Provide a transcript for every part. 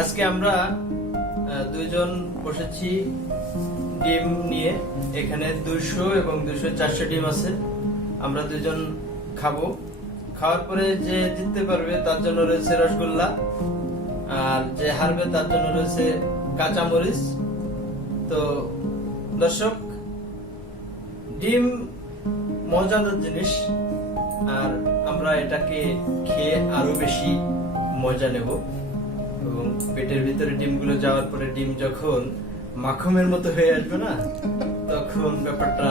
আজকে আমরা দুইজন বসেছি ডিম নিয়ে। এখানে 200 এবং 400 ডিম আছে। আমরা দুইজন খাবো। খাওয়ার পরে যে জিততে পারবে তার জন্য রয়েছে রসগোল্লা, আর যে হারবে তার জন্য রয়েছে কাঁচামরিচ। তো দর্শক, ডিম মজাদার জিনিস, আর আমরা এটাকে খেয়ে আরো বেশি মজা নেব। এবং পেটের ভিতরে ডিমগুলো যাওয়ার পরে ডিম যখন মাখনের মতো হয়ে আসবে না, তখন ব্যাপারটা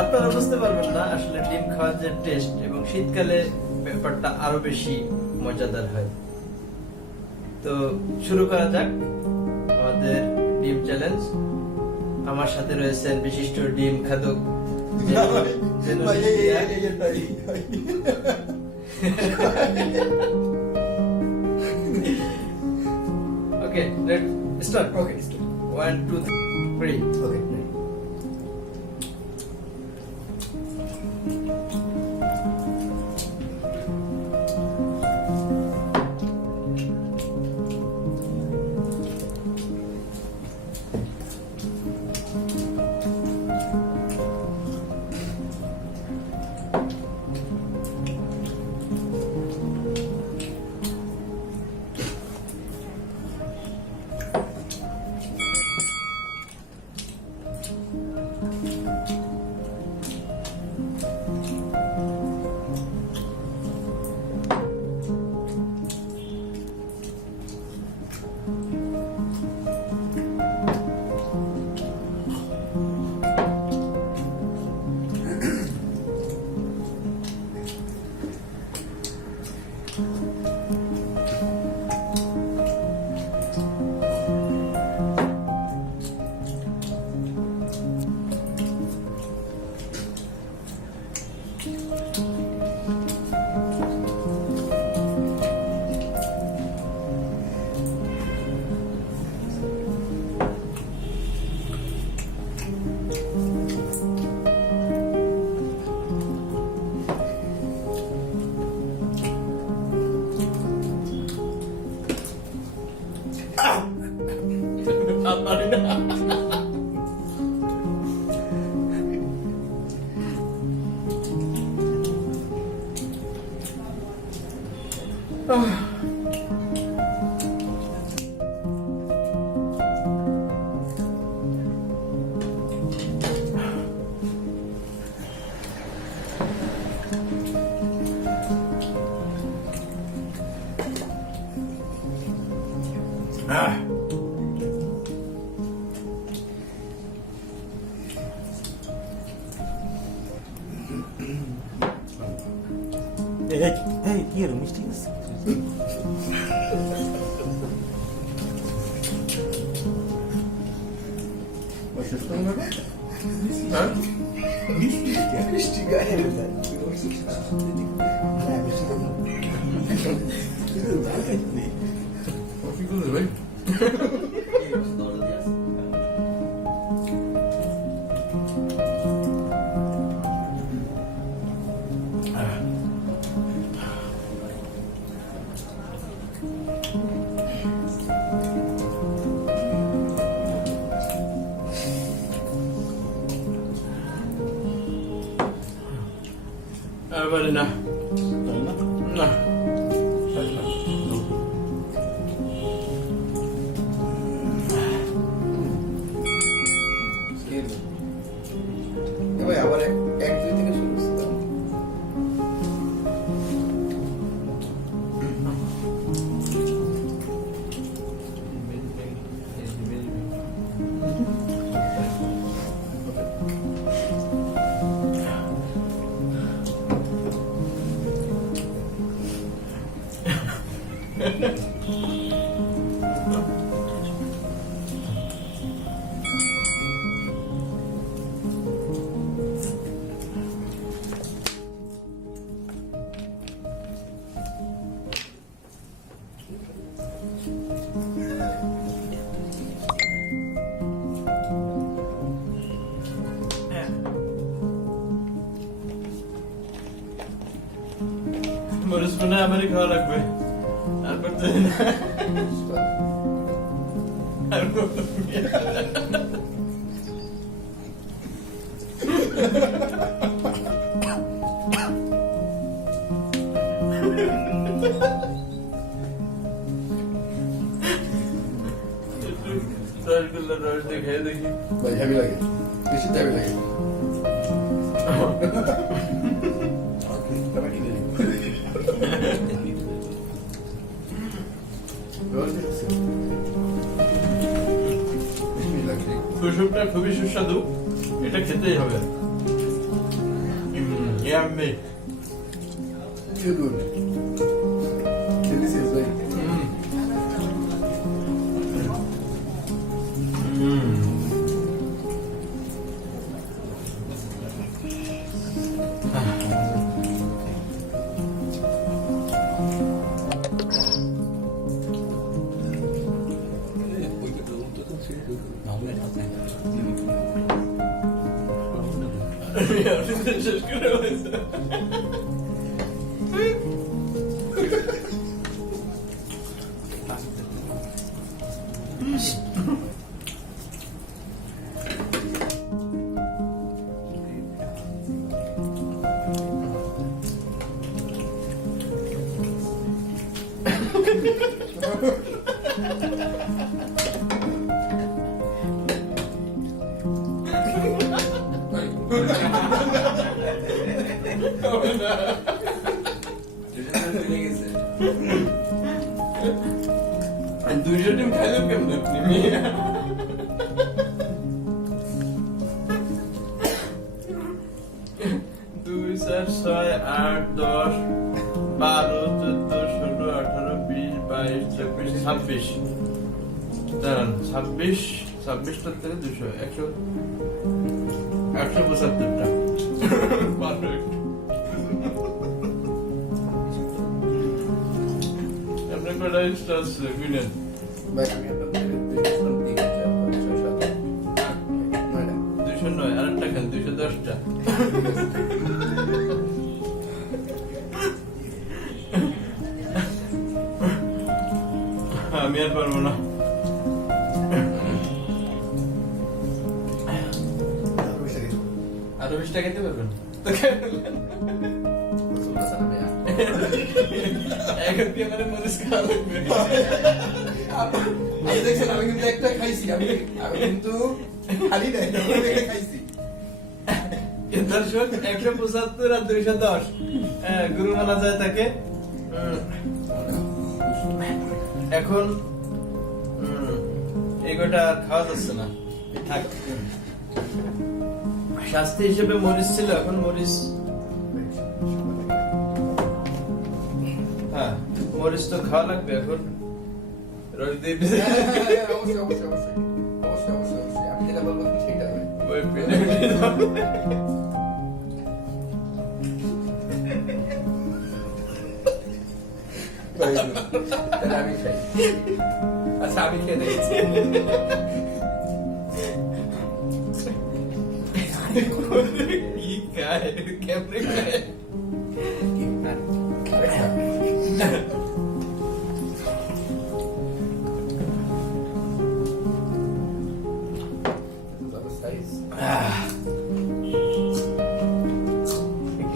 আপনারা বুঝতে পারবেন না আসলে ডিম খাওয়ার যে টেস্ট। এবং শীতকালে ব্যাপারটা আরো বেশি মজাদার হয়। তো শুরু করা যাক আমাদের ডিম চ্যালেঞ্জ। আমার সাথে রয়েছেন বিশিষ্ট ডিম খাদক Okay, let's start. Okay, start. 1, 2, 3. Okay. Hey, hier, du musst das. Was ist das noch? Richtig geil. Everybody now. No. এবার আবার 1-2 থেকে শুরু করতে মরিচ মনে আমারই খাওয়া লাগবে। রসগোল্লার রস দেখে দেখি ভাই হেভি লাগে, বেশি হেভি লাগে। সুসুপটা খুবই সুস্বাদু, এটা খেতেই হবে। Yummy. Too good. Delicious, right? শেষ করে হয়েছে। দুইশো ডিম খাইলেন কেমন আপনি? দুই, চার, ছয়, আট, 10, 12, 14, 16, 18, 20, 22, 24, 26। দাঁড়ান, 26টার থেকে 200, 175টা। পারফেক্ট। আপনার কটা এক্সট্রা আছে গুনেন? ভাই আমি আপনাদের 209, আরেকটা খান, 210টা। আমি আর পারবো না। আরো 20টা খেতে পারবেন? এখন কি আমার মরিচ খাওয়া লাগবে? আমি দেখছেন, আমি কিন্তু একটা খাইছি, আমি কিন্তু খালি নাই, খাইছি। দর্শক 175 আর 210 গুরু মানা যায় তাকে। এখন এগুলোটা খাওয়া যাচ্ছে না, থাক। শাস্তি হিসেবে মরিচ ছিল, এখন মরিচ, হ্যাঁ মরিচ তো খাওয়া লাগবে এখন। রস দিয়ে অবশ্যই অবশ্যই অবশ্যই অবশ্যই অবশ্যই অবশ্যই আমি যেটা বলবো সেটা হবে। ওই পেনে তাহলে আমি খাই। আচ্ছা আমি খেয়ে দেখছি। কি খায়, কেমনে খায়? কি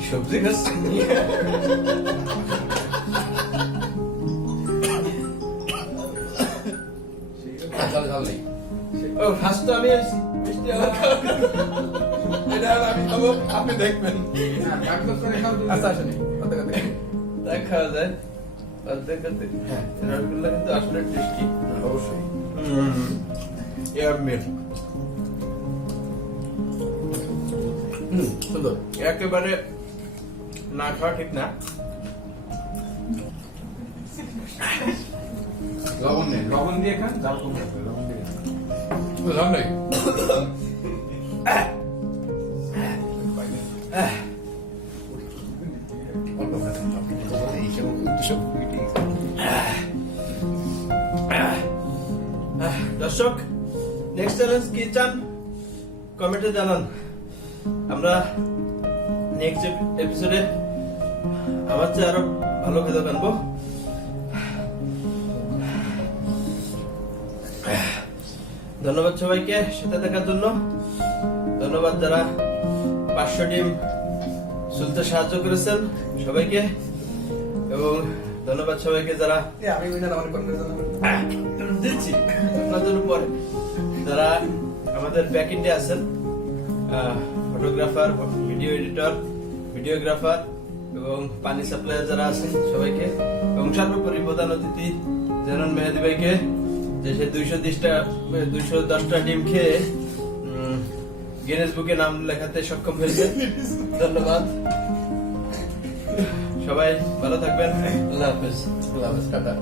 সবজি খাচ্ছে? ও ফার্স্ট তো আমি আছি, মিষ্টি আমার খাওয়া। এটা আমি খাবো, আপনি দেখবেন। আচ্ছা আসেনি তা খাওয়া যায় অর্ধেক অর্ধেক। হ্যাঁ রসগোল্লা কিন্তু আসলে টেস্টি, অবশ্যই। সুন্দর। একেবারে না খাওয়া ঠিক না। লবণ নেই, লবণ দিয়ে খান, জাল কম লাগবে, লবণ দিয়ে খান। বুঝলাম নাই। অল্প খাবেন, এই কেমন উদ্দেশ্য? দর্শক নেক্সট চ্যালেঞ্জ কি চান কমেন্টে জানান। আমরা নেক্সট এপিসোডে আমার চেয়ে আরো ভালো খেতে আনবো। ধন্যবাদ সবাইকে সাথে থাকার জন্য। ধন্যবাদ যারা 500 ডিম চুলতে সাহায্য করেছেন সবাইকে, এবং ধন্যবাদ সবাইকে যারা আমি উইনার আমার কনফিউশন দিচ্ছি আপনাদের উপর, যারা আমাদের ব্যাক এন্ডে আছেন, ফটোগ্রাফার, ভিডিও এডিটর, ভিডিওগ্রাফার এবং পানি সাপ্লায়ার যারা আছেন সবাইকে, এবং সর্বোপরি প্রধান অতিথি জেনারেল মেহেদি ভাইকে, যে সে 210টা ডিম খেয়ে গিনেস বুকে নাম লেখাতে সক্ষম হয়েছে। ধন্যবাদ। সবাই ভালো থাকবেন। আল্লাহ হাফেজ। টাটা।